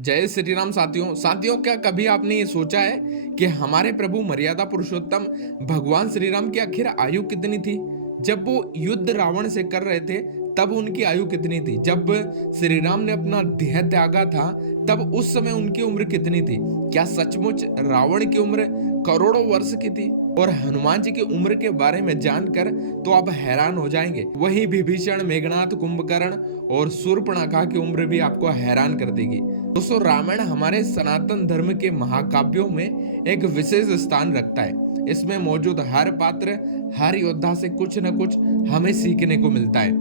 जय श्री राम साथियों क्या कभी आपने ये सोचा है कि हमारे प्रभु मर्यादा पुरुषोत्तम भगवान श्री राम की आखिर आयु कितनी थी? जब वो युद्ध रावण से कर रहे थे तब उनकी आयु कितनी थी? जब श्री राम ने अपना देह त्यागा था तब उस समय उनकी उम्र कितनी थी? क्या सचमुच रावण की उम्र करोड़ों वर्ष की थी? और हनुमान जी की उम्र के बारे में जानकर तो आप हैरान हो जाएंगे। वही विभीषण, मेघनाथ, कुंभकर्ण और शूर्पणखा की उम्र भी आपको हैरान कर देगी। दोस्तों, रामायण हमारे सनातन धर्म के महाकाव्यों में एक विशेष स्थान रखता है। इसमें मौजूद हर पात्र, हर योद्धा से कुछ न कुछ हमें सीखने को मिलता है।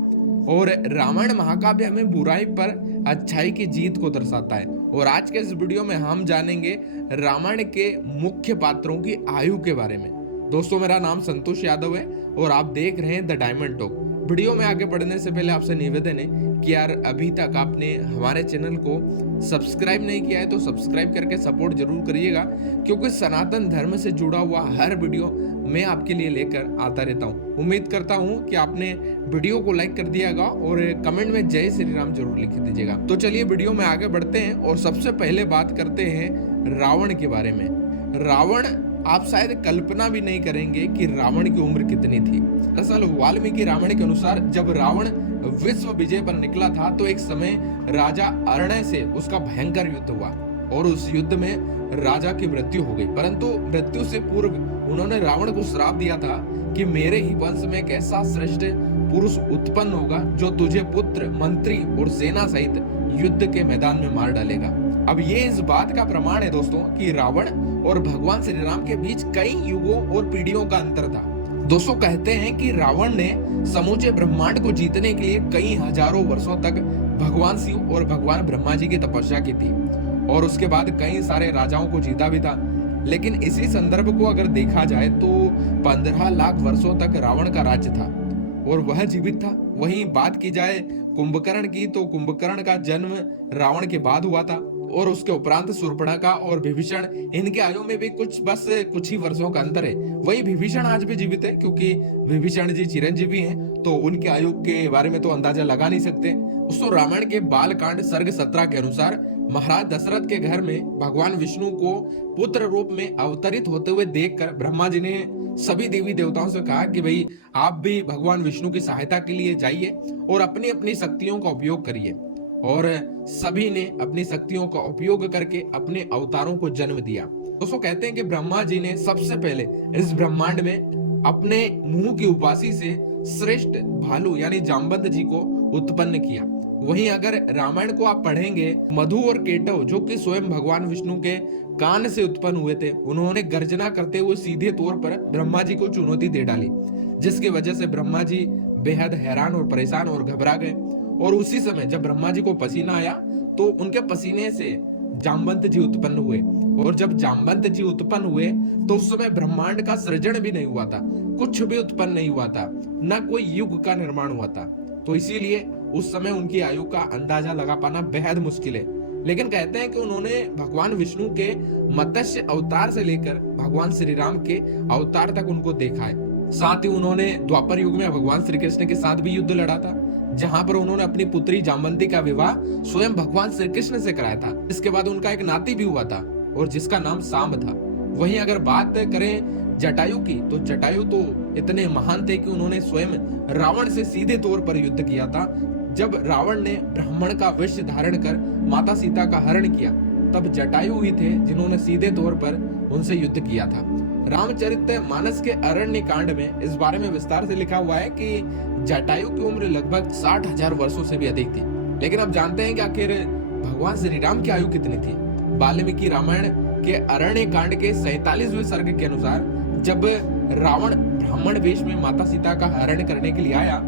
और रामायण महाकाव्य हमें बुराई पर अच्छाई की जीत को दर्शाता है। और आज के इस वीडियो में हम जानेंगे रामायण के मुख्य पात्रों की आयु के बारे में। दोस्तों, मेरा नाम संतोष यादव है और आप देख रहे हैं द डायमंड टॉक। वीडियो में आगे बढ़ने से पहले आपसे निवेदन है कि यार अभी तक आपने हमारे चैनल को सब्सक्राइब नहीं किया है तो सब्सक्राइब करके सपोर्ट जरूर करिएगा, क्योंकि सनातन धर्म से जुड़ा हुआ हर वीडियो मैं आपके लिए लेकर आता रहता हूँ। उम्मीद करता हूँ कि आपने वीडियो को लाइक कर दियागा और कमेंट में जय श्री राम जरूर लिख दीजिएगा। तो चलिए वीडियो में आगे बढ़ते हैं और सबसे पहले बात करते हैं रावण के बारे में। रावण, आप शायद कल्पना भी नहीं करेंगे कि रावण की उम्र कितनी थी। दरअसल वाल्मीकि रामायण के अनुसार जब रावण विश्व विजय पर निकला था तो एक समय राजा अरण्य से उसका भयंकर युद्ध हुआ और उस युद्ध में राजा की मृत्यु हो गई। परंतु मृत्यु से पूर्व उन्होंने रावण को श्राप दिया था कि मेरे ही वंश में एक ऐसा श्रेष्ठ पुरुष उत्पन्न होगा जो तुझे पुत्र, मंत्री और सेना सहित युद्ध के मैदान में मार डालेगा। अब ये इस बात का प्रमाण है दोस्तों कि रावण और भगवान श्री राम के बीच कई युगों और पीढ़ियों का अंतर था। दोस्तों, कहते हैं कि रावण ने समूचे ब्रह्मांड को जीतने के लिए कई हजारों वर्षों तक भगवान शिव और भगवान ब्रह्मा जी की तपस्या की थी और उसके बाद कई सारे राजाओं को जीता भी था। लेकिन इसी संदर्भ को अगर देखा जाए तो 15 लाख वर्षों तक रावण का राज्य था और वह जीवित था। वहीं बात की जाए कुंभकर्ण की तो कुंभकर्ण का जन्म रावण के बाद हुआ था और उसके उपरांत शूर्पणखा और विभीषण, इनके आयु में भी कुछ ही वर्षों का अंतर है। वही विभीषण आज भी जीवित है क्योंकि विभीषण जी चिरंजीवी हैं, तो उनकी आयु के बारे में तो अंदाजा लगा नहीं सकते। दोस्तों, रामायण के बालकांड सर्ग 17 के अनुसार महाराज दशरथ के घर में भगवान विष्णु को पुत्र रूप में अवतरित होते हुए देखकर ब्रह्मा जी ने सभी देवी देवताओं से कहा कि भाई आप भी भगवान विष्णु की सहायता के लिए जाइए और अपनी अपनी शक्तियों का उपयोग करिए। और सभी ने अपनी शक्तियों का उपयोग करके अपने अवतारों को जन्म दिया। दोस्तों, कहते हैं कि ब्रह्मा जी ने सबसे पहले इस ब्रह्मांड में अपने मुंह की उपासी से श्रेष्ठ भालू यानी जामवंत जी को उत्पन्न किया। वहीं अगर रामायण को आप पढ़ेंगे, मधु और केटव जो कि स्वयं भगवान विष्णु के कान से उत्पन्न हुए थे, उन्होंने गर्जना करते हुए सीधे तौर पर ब्रह्मा जी को चुनौती दे डाली, जिसकी वजह से ब्रह्मा जी बेहद हैरान और परेशान और घबरा गए। और उसी समय जब ब्रह्मा जी को पसीना आया तो उनके पसीने से जामवंत जी उत्पन्न हुए और जब जामवंत जी उत्पन्न हुए तो उस समय ब्रह्मांड का सृजन भी नहीं हुआ था, कुछ भी उत्पन्न नहीं हुआ था, न कोई युग का निर्माण हुआ था। तो इसीलिए उस समय उनकी आयु का अंदाजा लगा पाना बेहद मुश्किल है। लेकिन कहते हैं कि उन्होंने भगवान विष्णु के मत्स्य अवतार से लेकर भगवान श्री राम के अवतार तक उनको देखा है। साथ ही उन्होंने द्वापर युग में भगवान श्री कृष्ण के साथ भी युद्ध लड़ा था, जहां पर उन्होंने अपनी पुत्री जामवंती का विवाह स्वयं भगवान श्री कृष्ण से कराया था। इसके बाद उनका एक नाती भी हुआ था और जिसका नाम सांब था। वहीं अगर बात करें जटायु की तो जटायु तो इतने महान थे कि उन्होंने स्वयं रावण से सीधे तौर पर युद्ध किया था। जब रावण ने ब्राह्मण का वेश धारण कर माता सीता का हरण किया तब जटायु ही थे जिन्होंने सीधे तौर पर उनसे युद्ध किया था। रामचरितमानस के अरण्य कांड में इस बारे में विस्तार से लिखा हुआ है कि जटायु की उम्र लगभग 60,000 वर्षों से भी अधिक थी। लेकिन अब जानते हैं कि आखिर भगवान श्री राम की आयु कितनी थी। वाल्मीकि रामायण के अरण्य कांड के 47वें सर्ग के अनुसार जब रावण ब्राह्मण वेश में माता सीता का हरण करने के लिए आया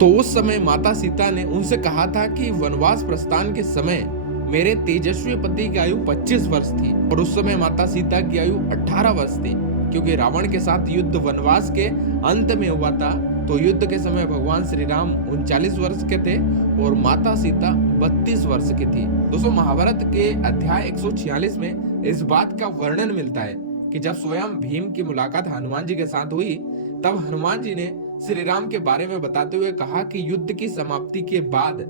तो उस समय माता सीता ने उनसे कहा था कि वनवास प्रस्थान के समय मेरे तेजस्वी पति की आयु 25 वर्ष थी और उस समय माता सीता की आयु 18 वर्ष थी, क्योंकि रावण के साथ युद्ध वनवास के अंत में हुआ था। तो युद्ध के समय भगवान श्री राम 39 वर्ष के थे और माता सीता 32 वर्ष की थी। दोस्तों, महाभारत के अध्याय 146 में इस बात का वर्णन मिलता है कि जब स्वयं भीम की मुलाकात हनुमान जी के साथ हुई तब हनुमान जी ने श्री राम के बारे में बताते हुए कहा कि युद्ध की समाप्ति के बाद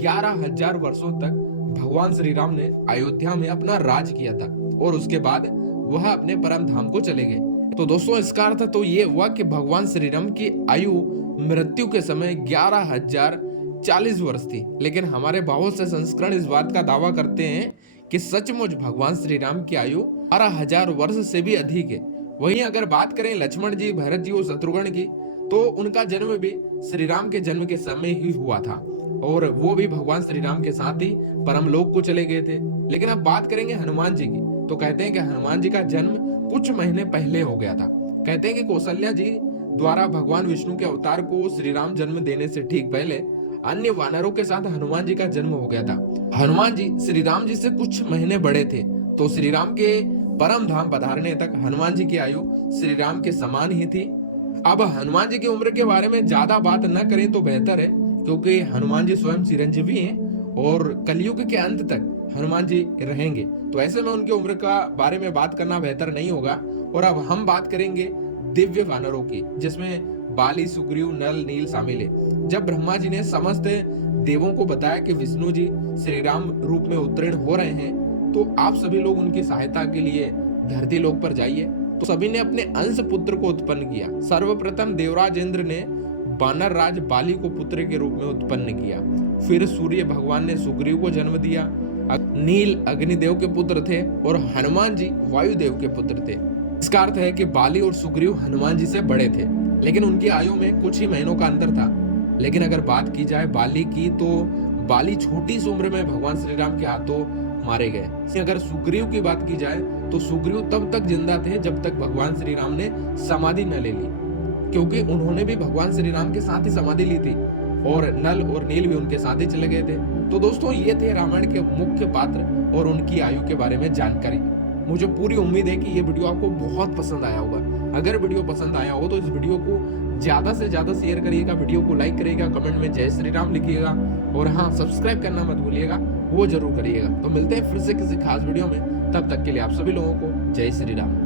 11,000 वर्षों तक भगवान श्री राम ने अयोध्या में अपना राज किया था और उसके बाद वह अपने परम धाम को चले गए। तो दोस्तों इसका अर्थ तो ये हुआ कि भगवान श्री राम की आयु मृत्यु के समय 11,040 वर्ष थी। लेकिन हमारे बहुत से संस्करण इस बात का दावा करते हैं कि सचमुच भगवान श्री राम की आयु 12,000 वर्ष से भी अधिक है। वहीं अगर बात करें लक्ष्मण जी, भरत जी और शत्रुघ्न की, तो उनका जन्म भी श्री राम के जन्म के समय ही हुआ था और वो भी भगवान श्री राम के साथ ही परमलोक को चले गए थे। लेकिन अब बात करेंगे हनुमान जी की, तो कहते हैं कि हनुमान जी का जन्म कुछ महीने पहले हो गया था। कहते हैं कि कौशल्या जी द्वारा भगवान विष्णु के अवतार को श्री राम जन्म देने से ठीक पहले अन्य वानरों के साथ हनुमान जी का जन्म हो गया था। हनुमान जी श्री राम जी से कुछ महीने बड़े थे, तो श्री राम के परम धाम पधारने तक हनुमान जी की आयु श्री राम के समान ही थी। अब हनुमान जी की उम्र के बारे में ज्यादा बात न करें तो बेहतर है, क्योंकि हनुमान जी स्वयं चिरंजीवी हैं और कलयुग के अंत तक हनुमान जी रहेंगे। तो ऐसे में उनकी उम्र का बारे में बात करना बेहतर नहीं होगा। और अब हम बात करेंगे दिव्य वानरों की, जिसमें बाली, सुग्रीव, नल, नील शामिल है। जब ब्रह्मा जी ने समस्त देवों को बताया कि विष्णु जी श्री राम रूप में उत्तीर्ण हो रहे हैं, तो आप सभी लोग उनकी सहायता के लिए धरती लोक पर जाइए। तो सभी ने अपने अंश पुत्र को उत्पन्न किया। सर्वप्रथम देवराज इंद्र ने वानर राज बाली को पुत्र के रूप में उत्पन्न किया। फिर सूर्य भगवान ने सुग्रीव को जन्म दिया। नील अग्निदेव के पुत्र थे और हनुमान जी वायुदेव के पुत्र थे। इसका अर्थ है कि बाली और सुग्रीव हनुमान जी से बड़े थे, लेकिन उनकी आयु में कुछ ही महीनों का अंतर था। लेकिन अगर बात की जाए बाली की, तो बाली छोटी सी उम्र में भगवान श्री राम के हाथों मारे गए। अगर सुग्रीव की बात की जाए तो सुग्रीव तब तक जिंदा थे जब तक भगवान श्री राम ने समाधि न ले ली, क्योंकि उन्होंने भी भगवान श्री राम के साथ ही समाधि ली थी और नल और नील भी उनके साथ ही चले गए थे। तो दोस्तों ये थे रामायण के मुख्य पात्र और उनकी आयु के बारे में जानकारी। मुझे पूरी उम्मीद है कि ये वीडियो आपको बहुत पसंद आया होगा। अगर वीडियो पसंद आया हो तो इस वीडियो को ज्यादा से ज्यादा शेयर करिएगा, वीडियो को लाइक करिएगा, कमेंट में जय श्री राम लिखिएगा और हाँ, सब्सक्राइब करना मत भूलिएगा, वो जरूर करिएगा। तो मिलते हैं फिर से किसी खास वीडियो में, तब तक के लिए आप सभी लोगों को जय श्री राम।